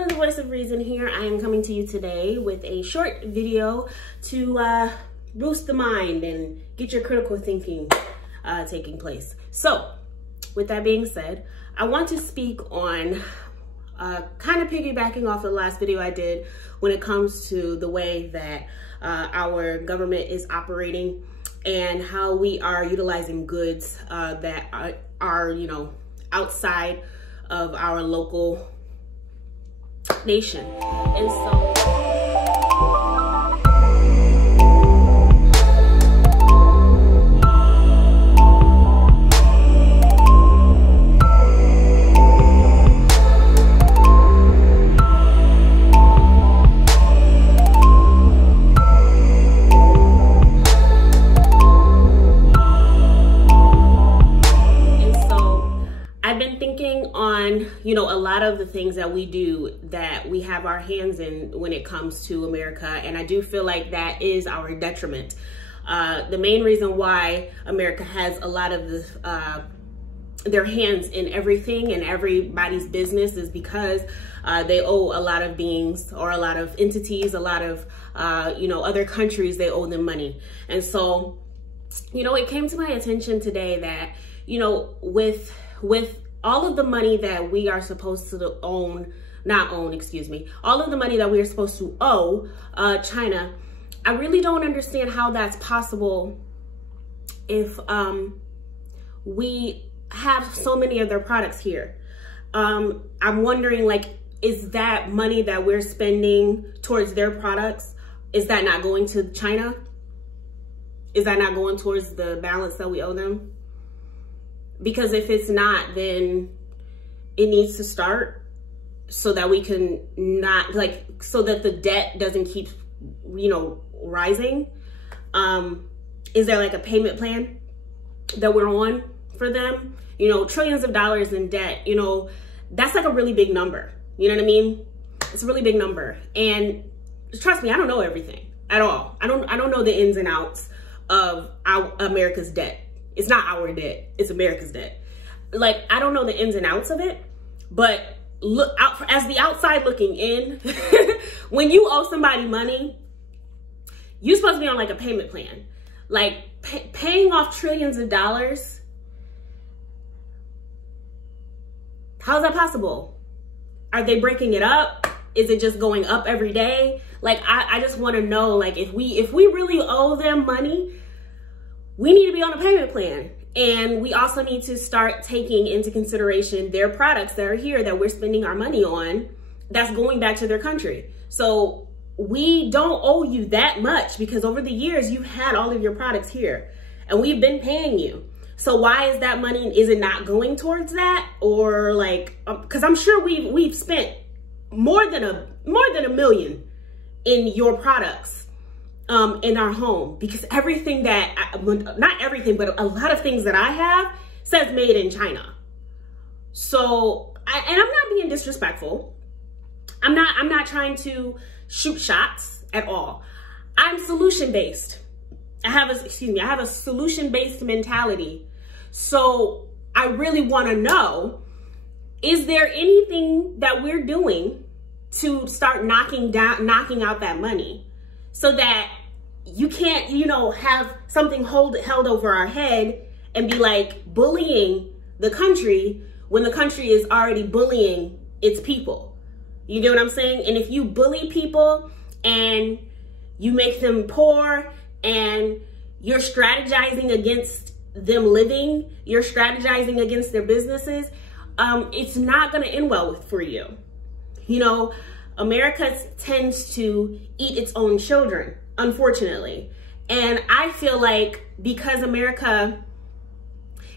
Luna, the voice of reason here. I am coming to you today with a short video to boost the mind and get your critical thinking taking place. So, with that being said, I want to speak on kind of piggybacking off the last video I did when it comes to the way that our government is operating and how we are utilizing goods that are, you know, outside of our local nation. And so you know, a lot of the things that we do that we have our hands in when it comes to America, and I do feel like that is our detriment. The main reason why America has a lot of their hands in everything and everybody's business is because they owe a lot of beings or a lot of entities, a lot of you know, other countries, they owe them money. And so, you know, it came to my attention today that, you know, with all of the money that we are supposed to all of the money that we are supposed to owe China, I really don't understand how that's possible if we have so many of their products here. I'm wondering, like, is that money that we're spending towards their products, is that not going to China? Is that not going towards the balance that we owe them? Because if it's not, then it needs to start so that we can not, like, so that the debt doesn't keep, you know, rising. Is there like a payment plan that we're on for them? You know, trillions of dollars in debt, you know, that's like a really big number. You know what I mean? It's a really big number. And trust me, I don't know everything at all. I don't know the ins and outs of America's debt. It's not our debt, it's America's debt. Like, I don't know the ins and outs of it, but look out as the outside looking in, when you owe somebody money, you're supposed to be on like a payment plan. Like paying off trillions of dollars. How is that possible? Are they breaking it up? Is it just going up every day? Like, I just want to know, like, if we really owe them money, we need to be on a payment plan. And we also need to start taking into consideration their products that are here that we're spending our money on that's going back to their country. So we don't owe you that much because over the years you've had all of your products here and we've been paying you. So why is that money, is it not going towards that? Or like, because I'm sure we've spent more than a million in your products in our home, because everything that, not everything, but a lot of things that I have says made in China. So, and I'm not being disrespectful. I'm not trying to shoot shots at all. I'm solution-based. I have a solution-based mentality. So I really want to know, is there anything that we're doing to start knocking out that money so that you can't, you know, have something held over our head and be like bullying the country when the country is already bullying its people. You know what I'm saying? And if you bully people and you make them poor and you're strategizing against them living, you're strategizing against their businesses, it's not going to end well for you. You know, America tends to eat its own children, unfortunately. And I feel like because America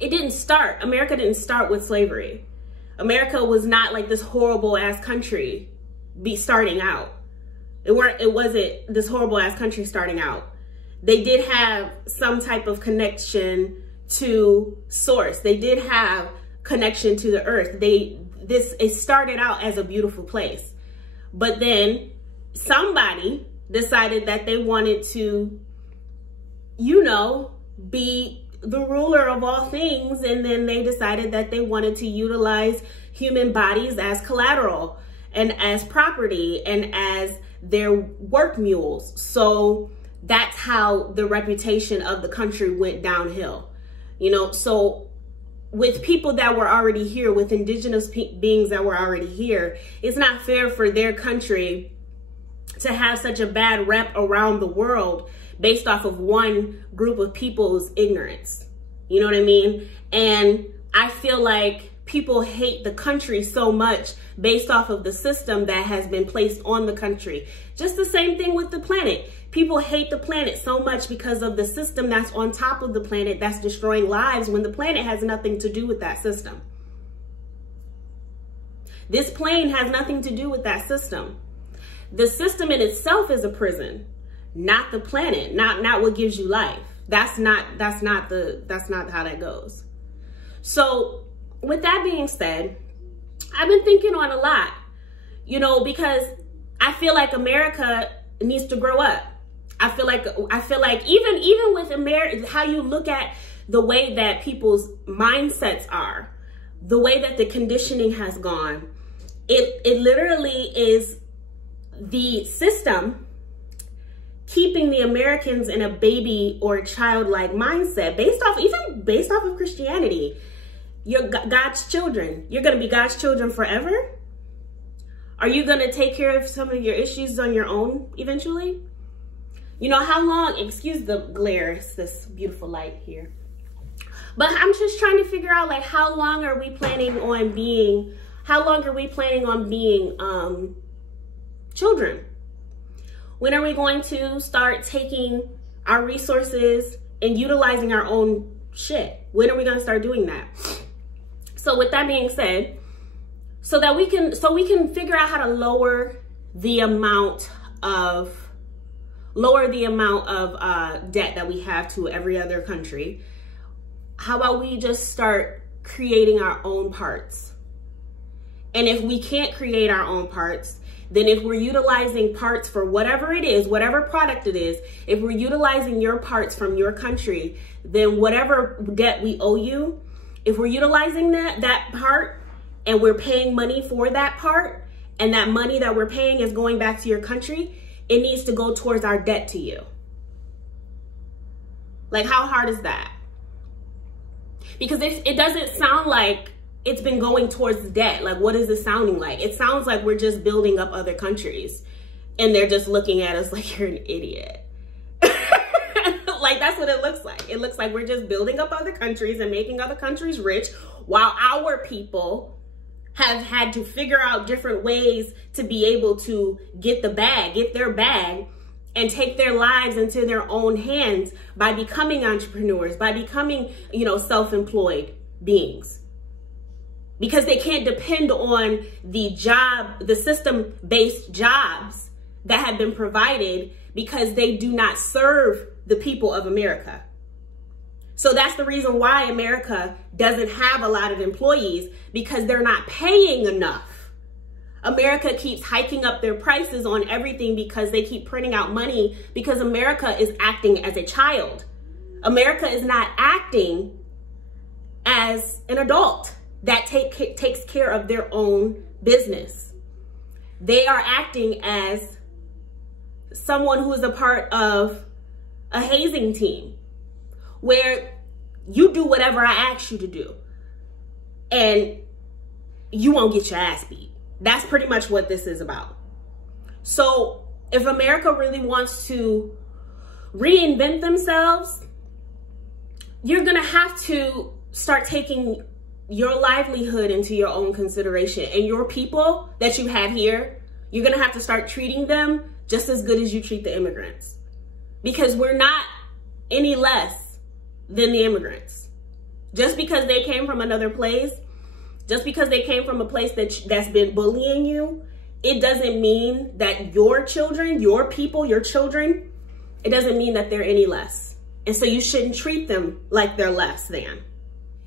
didn't start with slavery. America was not like this horrible ass country starting out. It wasn't this horrible ass country starting out. They did have some type of connection to source. They did have connection to the earth. It started out as a beautiful place. But then somebody decided that they wanted to, you know, be the ruler of all things. And then they decided that they wanted to utilize human bodies as collateral. and as property and as their work mules. So that's how the reputation of the country went downhill. You know, so with people that were already here, with indigenous beings that were already here, it's not fair for their country to have such a bad rep around the world based off of one group of people's ignorance. You know what I mean? And I feel like people hate the country so much based off of the system that has been placed on the country. Just the same thing with the planet. People hate the planet so much because of the system that's on top of the planet that's destroying lives when the planet has nothing to do with that system. This plane has nothing to do with that system. The system in itself is a prison, not the planet, not what gives you life. That's not how that goes. So with that being said, I've been thinking on a lot, you know, because I feel like America needs to grow up. I feel like even with America, how you look at the way that people's mindsets are, the way that the conditioning has gone, it literally is the system keeping the Americans in a baby or childlike mindset based off of Christianity. You're God's children. You're going to be God's children forever. Are you going to take care of some of your issues on your own eventually? You know, how long, excuse the glare, it's this beautiful light here. But I'm just trying to figure out, like, how long are we planning on being children? When are we going to start taking our resources and utilizing our own shit? When are we going to start doing that? So with that being said, so we can figure out how to lower the amount of debt that we have to every other country, how about we just start creating our own parts? And if we can't create our own parts, then if we're utilizing parts for whatever it is, whatever product it is, if we're utilizing your parts from your country, then whatever debt we owe you, if we're utilizing that part and we're paying money for that part, and that money that we're paying is going back to your country, it needs to go towards our debt to you. Like, how hard is that? Because it doesn't sound like it's been going towards debt. Like, what is this sounding like? It sounds like we're just building up other countries and they're just looking at us like, you're an idiot. Like, that's what it looks like. It looks like we're just building up other countries and making other countries rich, while our people have had to figure out different ways to be able to get their bag and take their lives into their own hands by becoming entrepreneurs, by becoming, you know, self-employed beings. Because they can't depend on the system-based jobs that have been provided, because they do not serve the people of America. So that's the reason why America doesn't have a lot of employees, because they're not paying enough. America keeps hiking up their prices on everything because they keep printing out money, because America is acting as a child. America is not acting as an adult that takes care of their own business. They are acting as someone who is a part of a hazing team, where you do whatever I ask you to do and you won't get your ass beat. That's pretty much what this is about. So if America really wants to reinvent themselves, you're gonna have to start taking your livelihood into your own consideration, and your people that you have here, you're gonna have to start treating them just as good as you treat the immigrants, because we're not any less than the immigrants. Just because they came from another place, just because they came from a place that's been bullying you, it doesn't mean that your children, your people, your children, it doesn't mean that they're any less. And so you shouldn't treat them like they're less than.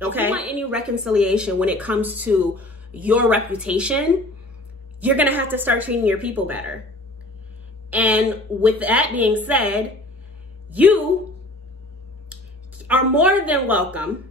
Okay? If you want any reconciliation when it comes to your reputation, you're gonna have to start treating your people better. And with that being said, you are more than welcome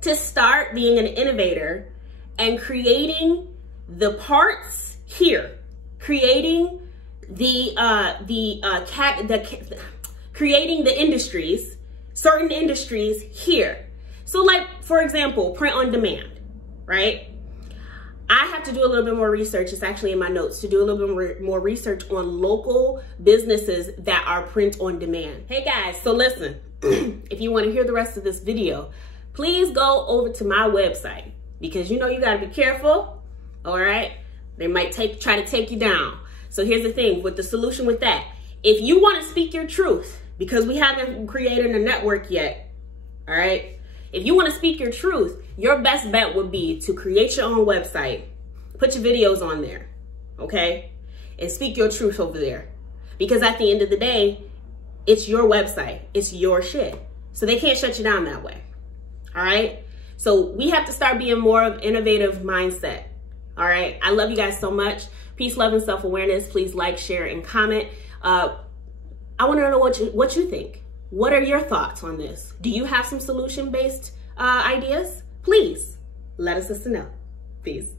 to start being an innovator and creating the parts here, creating creating the industries, certain industries here. So like, for example, print on demand, right? I have to do a little bit more research. It's actually in my notes to do a little bit more research on local businesses that are print on demand. Hey guys, so listen, if you want to hear the rest of this video, please go over to my website, because you know you got to be careful, all right? They might try to take you down. So here's the thing with the solution with that. If you want to speak your truth, because we haven't created a network yet, all right? If you want to speak your truth, your best bet would be to create your own website, put your videos on there, okay? And speak your truth over there. Because at the end of the day, it's your website. It's your shit. So they can't shut you down that way, all right? So we have to start being more of innovative mindset, all right? I love you guys so much. Peace, love, and self-awareness. Please like, share, and comment. I want to know what you think. What are your thoughts on this? Do you have some solution-based ideas? Please let us know. Peace.